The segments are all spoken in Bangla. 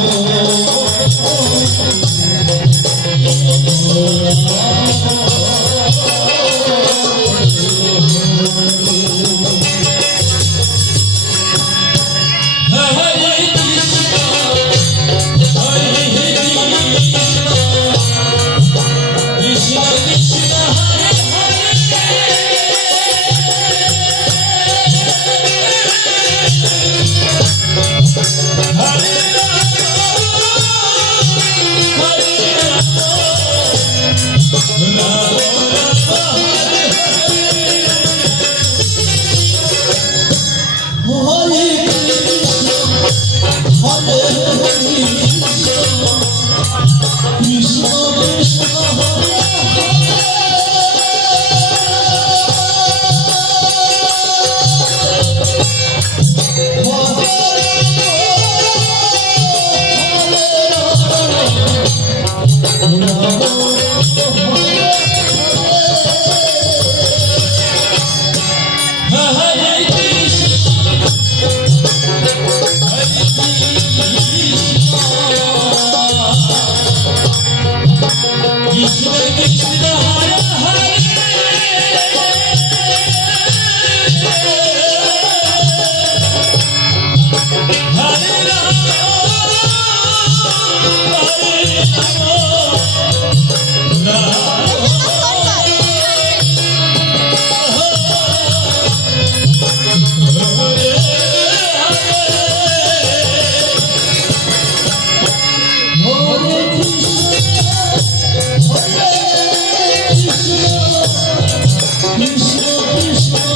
Oh, Thank you. Krishna Krishna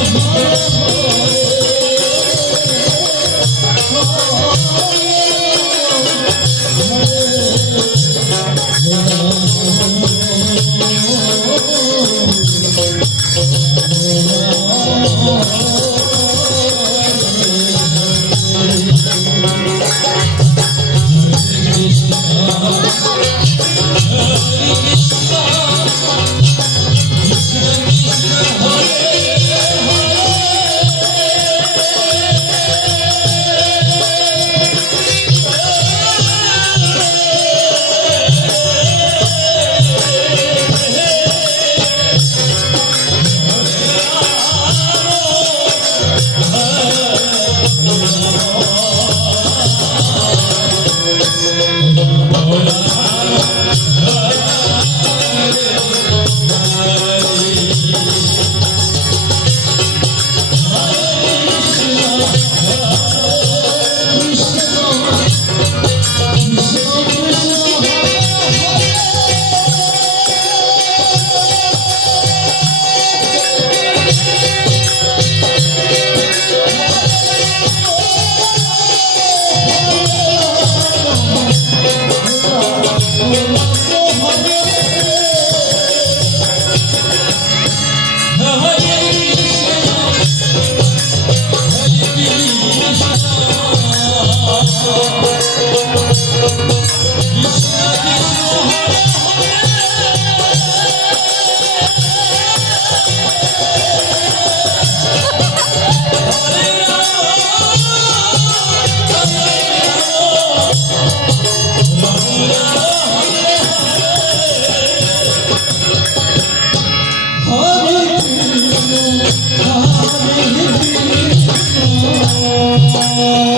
Oh